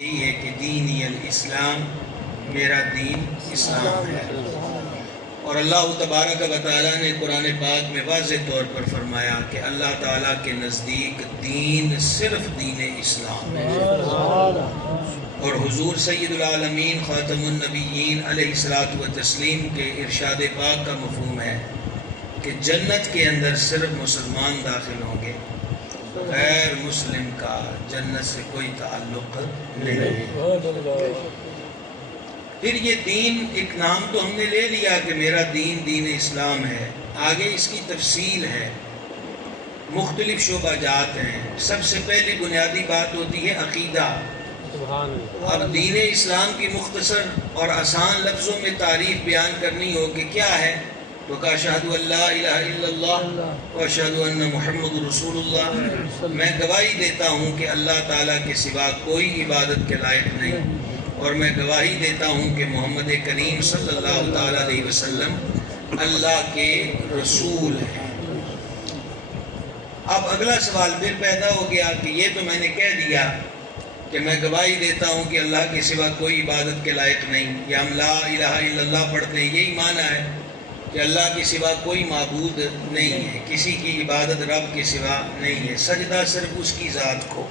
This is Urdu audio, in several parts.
یہی ہے کہ دینی الاسلام، میرا دین اسلام ہے۔ اور اللہ تبارک و تعالیٰ نے قرآن پاک میں واضح طور پر فرمایا کہ اللہ تعالیٰ کے نزدیک دین صرف دین اسلام ہے۔ اور حضور سید العالمین خاتم النبیین علیہ الصلاۃ والتسلیم کے ارشاد پاک کا مفہوم ہے کہ جنت کے اندر صرف مسلمان داخل ہوں گے، غیر مسلم کا جنت سے کوئی تعلق نہیں۔ پھر یہ دین ایک نام تو ہم نے لے لیا کہ میرا دین دین اسلام ہے، آگے اس کی تفصیل ہے، مختلف شعبہ جات ہیں۔ سب سے پہلی بنیادی بات ہوتی ہے عقیدہ۔ اب دین اسلام کی مختصر اور آسان لفظوں میں تعریف بیان کرنی ہو کہ کیا ہے تو کہ اشہد ان لا الہ الا اللہ و اشہد ان محمد رسول اللہ، میں گواہی دیتا ہوں کہ اللہ تعالیٰ کے سوا کوئی عبادت کے لائق نہیں، اور میں گواہی دیتا ہوں کہ محمد کریم صلی اللہ تعالیٰ علیہ وسلم اللہ کے رسول ہیں۔ اب اگلا سوال پھر پیدا ہو گیا کہ یہ تو میں نے کہہ دیا کہ میں گواہی دیتا ہوں کہ اللہ کے سوا کوئی عبادت کے لائق نہیں، یا ہم لا الہ الا اللہ پڑھتے ہیں، یہی معنی ہے کہ اللہ کے سوا کوئی معبود نہیں ہے، کسی کی عبادت رب کے سوا نہیں ہے، سجدہ صرف اس کی ذات کو،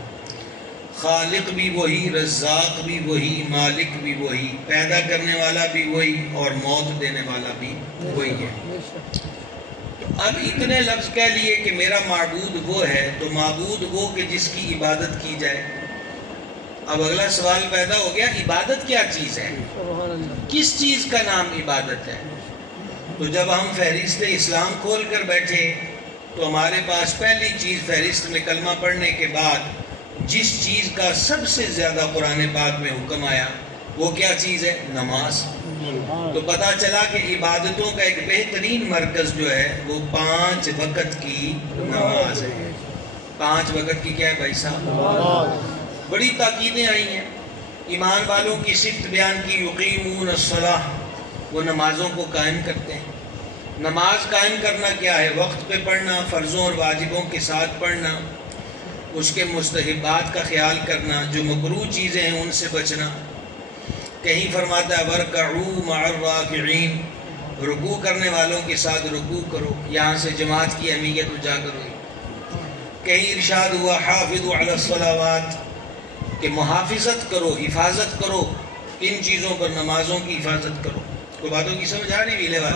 خالق بھی وہی، رزاق بھی وہی، مالک بھی وہی، پیدا کرنے والا بھی وہی اور موت دینے والا بھی وہی ہے۔ اب اتنے لفظ کہہ لیے کہ میرا معبود وہ ہے، تو معبود وہ کہ جس کی عبادت کی جائے۔ اب اگلا سوال پیدا ہو گیا، عبادت کیا چیز ہے؟ کس چیز کا نام عبادت ہے؟ تو جب ہم فہرست اسلام کھول کر بیٹھے تو ہمارے پاس پہلی چیز فہرست میں کلمہ پڑھنے کے بعد جس چیز کا سب سے زیادہ قرآن پاک میں حکم آیا وہ کیا چیز ہے؟ نماز۔ تو پتہ چلا کہ عبادتوں کا ایک بہترین مرکز جو ہے وہ 5 وقت کی نماز ہے۔ 5 وقت کی کیا ہے بھائی صاحب؟ بڑی تاکیدیں آئی ہیں، ایمان والوں کی صفت بیان کی، یقیمون الصلاۃ، وہ نمازوں کو قائم کرتے ہیں۔ نماز قائم کرنا کیا ہے؟ وقت پہ پڑھنا، فرضوں اور واجبوں کے ساتھ پڑھنا، اس کے مستحبات کا خیال کرنا، جو مکروہ چیزیں ہیں ان سے بچنا۔ کہیں فرماتا ہے وَارْكَعُوا مَعَ الرَّاكِعِينَ، رکوع کرنے والوں کے ساتھ رکوع کرو، یہاں سے جماعت کی اہمیت اجاگر ہوئی۔ کہیں ارشاد ہوا حافظوا علی الصلوات، کہ محافظت کرو، حفاظت کرو کن چیزوں پر؟ نمازوں کی حفاظت کرو۔ کوئی باتوں کی سمجھ آ رہی ویلے بات؟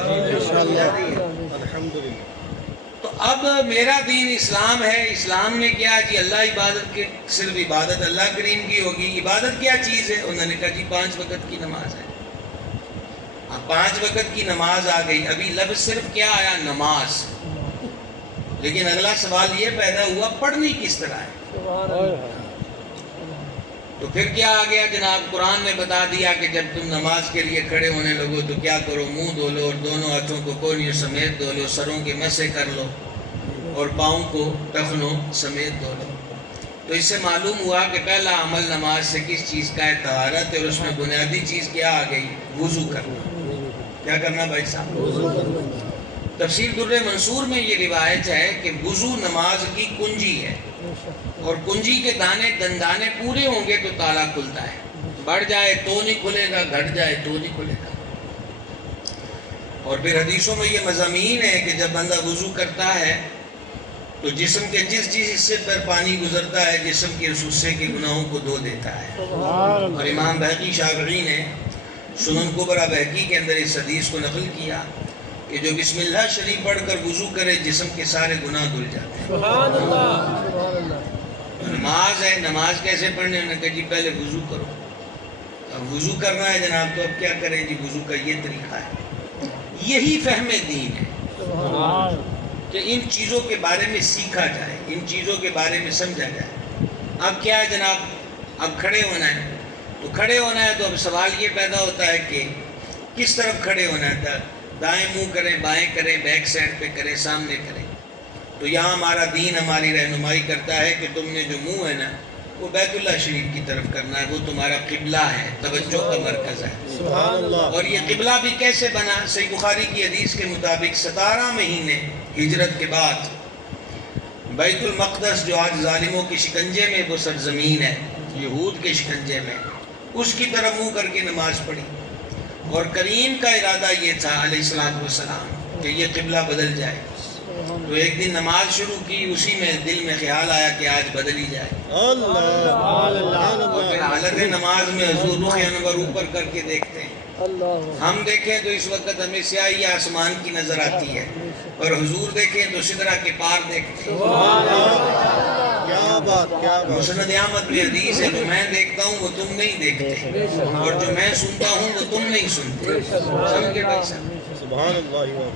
تو اب میرا دین اسلام ہے، اسلام نے کیا جی؟ اللہ عبادت کے، صرف عبادت اللہ کریم کی ہوگی۔ عبادت کیا چیز ہے؟ انہوں نے کہا جی 5 وقت کی نماز ہے۔ اب 5 وقت کی نماز آ گئی، ابھی لفظ صرف کیا آیا؟ نماز۔ لیکن اگلا سوال یہ پیدا ہوا پڑھنی کس طرح ہے؟ تو پھر کیا آ گیا جناب؟ قرآن نے بتا دیا کہ جب تم نماز کے لیے کھڑے ہونے لگو تو کیا کرو؟ منہ دھو لو اور دونوں ہاتھوں کو کونیوں سمیت دھو لو، سروں کے مسح کر لو اور پاؤں کو ٹخنوں سمیت دھو لو۔ تو اس سے معلوم ہوا کہ پہلا عمل نماز سے کس چیز کا ہے؟ طہارت، اور اس میں بنیادی چیز کیا آ گئی؟ وضو کرنا۔ کیا کرنا بھائی صاحب؟ تفسیر در منصور میں یہ روایت ہے کہ وضو نماز کی کنجی ہے، اور کنجی کے دندانے پورے ہوں گے تو تالا کھلتا ہے، بڑھ جائے تو نہیں کھلے گا، گھٹ جائے تو نہیں کھلے گا۔ اور پھر حدیثوں میں یہ مضامین ہے کہ جب بندہ وضو کرتا ہے تو جسم کے جس حصے پر پانی گزرتا ہے جسم کے اس حصے کے گناہوں کو دھو دیتا ہے۔ اور امام بہقی شافعی نے سنن کبریٰ بہقی کے اندر اس حدیث کو نقل کیا کہ جو بسم اللہ شریف پڑھ کر وضو کرے جسم کے سارے گناہ دھل جاتے ہیں۔ سبحان اللہ۔ نماز ہے، نماز کیسے پڑھنے؟ انہوں نے کہا جی پہلے وضو کرو۔ اب وضو کرنا ہے جناب تو اب کیا کریں جی؟ وضو کا یہ طریقہ ہے۔ یہی فہم دین ہے کہ ان چیزوں کے بارے میں سیکھا جائے، ان چیزوں کے بارے میں سمجھا جائے۔ اب کیا ہے جناب؟ اب کھڑے ہونا ہے، تو کھڑے ہونا ہے تو اب سوال یہ پیدا ہوتا ہے کہ کس طرف کھڑے ہونا ہے؟ دائیں منہ کریں، بائیں کریں، بیک سائڈ پہ کریں، سامنے کریں؟ تو یہاں ہمارا دین ہماری رہنمائی کرتا ہے کہ تم نے جو منہ ہے نا وہ بیت اللہ شریف کی طرف کرنا ہے، وہ تمہارا قبلہ ہے، توجہ کا مرکز ہے۔ سبحان اللہ۔ اور یہ قبلہ بھی کیسے بنا؟ صحیح بخاری کی حدیث کے مطابق 17 مہینے ہجرت کے بعد بیت المقدس جو آج ظالموں کے شکنجے میں وہ سرزمین ہے، یہود کے شکنجے میں، اس کی طرف منہ کر کے نماز پڑھی، اور کریم کا ارادہ یہ تھا علیہ السلام والسلام کہ یہ قبلہ بدل جائے. تو ایک دن نماز شروع کی، اسی میں دل میں خیال آیا کہ آج بدل ہی جائے. اور پھر حالت نماز میں حضور رخ انور اوپر کر کے دیکھتے ہیں. ہم دیکھیں تو اس وقت ہمیں سیاہی آسمان کی نظر آتی ہے، اور حضور دیکھیں تو سدرہ کے پار دیکھتے ہیں. مسند احمد میں حدیث ہے، جو میں دیکھتا ہوں وہ تم نہیں دیکھتے، اور جو میں سنتا ہوں وہ تم نہیں سنتے. سمجھے بھائی صاحب؟ سبحان اللہ.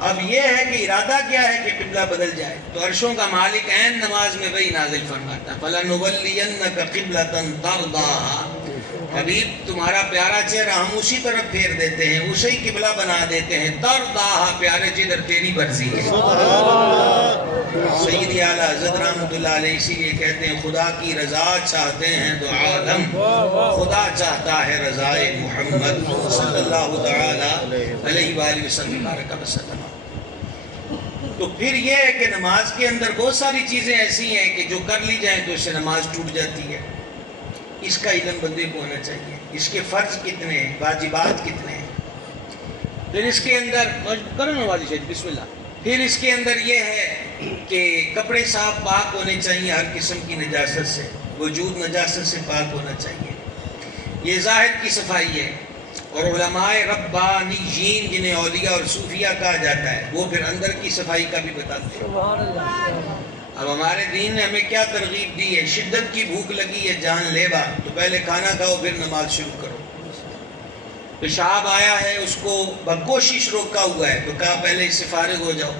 اب یہ ہے کہ ارادہ کیا ہے کہ قبلہ بدل جائے، تو عرشوں کا مالک عین نماز میں وہی نازل فرماتا ہے فَلَنُوَلِّيَنَّكَ قِبْلَةً تَرْضَاهَا. حبیب تمہارا پیارا چہرہ ہم اسی طرف پھیر دیتے ہیں، اسے ہی قبلہ بنا دیتے ہیں. تَرْضَاهَا پیارے جدھر تیری مرضی ہے. سیدی اعلیٰ حضرت رحمۃ اللہ علیہ اسی لیے کہتے ہیں خدا کی رضا چاہتے ہیں تو عالم، خدا چاہتا ہے رضائے محمد صلی اللہ تعالی علیہ وآلہ وسلم وسلم. تو پھر یہ ہے کہ نماز کے اندر بہت ساری چیزیں ایسی ہیں کہ جو کر لی جائیں تو اس سے نماز ٹوٹ جاتی ہے. اس کا علم بندے کو ہونا چاہیے، اس کے فرض کتنے ہیں، واجبات کتنے ہیں. پھر اس کے اندر کرو نوازی شاید بسم اللہ. پھر اس کے اندر یہ ہے کہ کپڑے صاف پاک ہونے چاہیے ہر قسم کی نجاست سے، وجود نجاست سے پاک ہونا چاہیے. یہ ظاہر کی صفائی ہے. اور علماء ربانیین جنہیں اولیاء اور صوفیہ کہا جاتا ہے وہ پھر اندر کی صفائی کا بھی بتاتے ہیں. اب ہمارے دین نے ہمیں کیا ترغیب دی ہے، شدت کی بھوک لگی ہے جان لیوا تو پہلے کھانا کھاؤ پھر نماز شروع کرو. پیشاب آیا ہے اس کو بکوشش روکا ہوا ہے تو کہا پہلے اس سے فارغ ہو جاؤ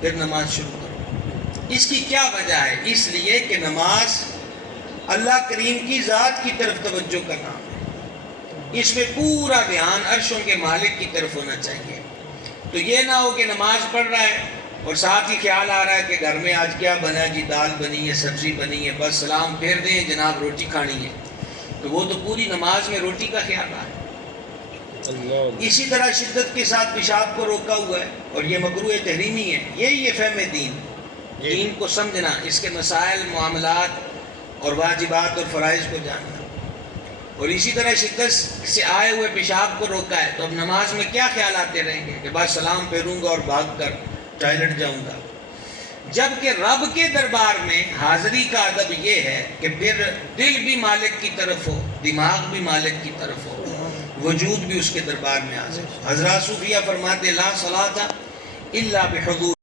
پھر نماز شروع کرو. اس کی کیا وجہ ہے؟ اس لیے کہ نماز اللہ کریم کی ذات کی طرف توجہ کا نام ہے. اس میں پورا دھیان عرشوں کے مالک کی طرف ہونا چاہیے. تو یہ نہ ہو کہ نماز پڑھ رہا ہے اور ساتھ ہی خیال آ رہا ہے کہ گھر میں آج کیا بنا جی، دال بنی ہے، سبزی بنی ہے، بس سلام پھیر دیں جناب روٹی کھانی ہے. تو وہ تو پوری نماز میں روٹی کا خیال آ رہا ہے. اسی طرح شدت کے ساتھ پیشاب کو روکا ہوا ہے اور یہ مکروہ تحریمی ہے. یہی فہم دین، دین کو سمجھنا، اس کے مسائل، معاملات اور واجبات اور فرائض کو جاننا. اور اسی طرح شدت سے آئے ہوئے پیشاب کو روکا ہے تو اب نماز میں کیا خیال آتے رہیں گے کہ بس سلام پھیروں گا اور بھاگ کر ٹوائلٹ جاؤں گا. جبکہ رب کے دربار میں حاضری کا ادب یہ ہے کہ پھر دل بھی مالک کی طرف ہو، دماغ بھی مالک کی طرف ہو، وجود بھی اس کے دربار میں حاضر. حضرات صوفیہ فرماتے لا صلاۃ الا بحضور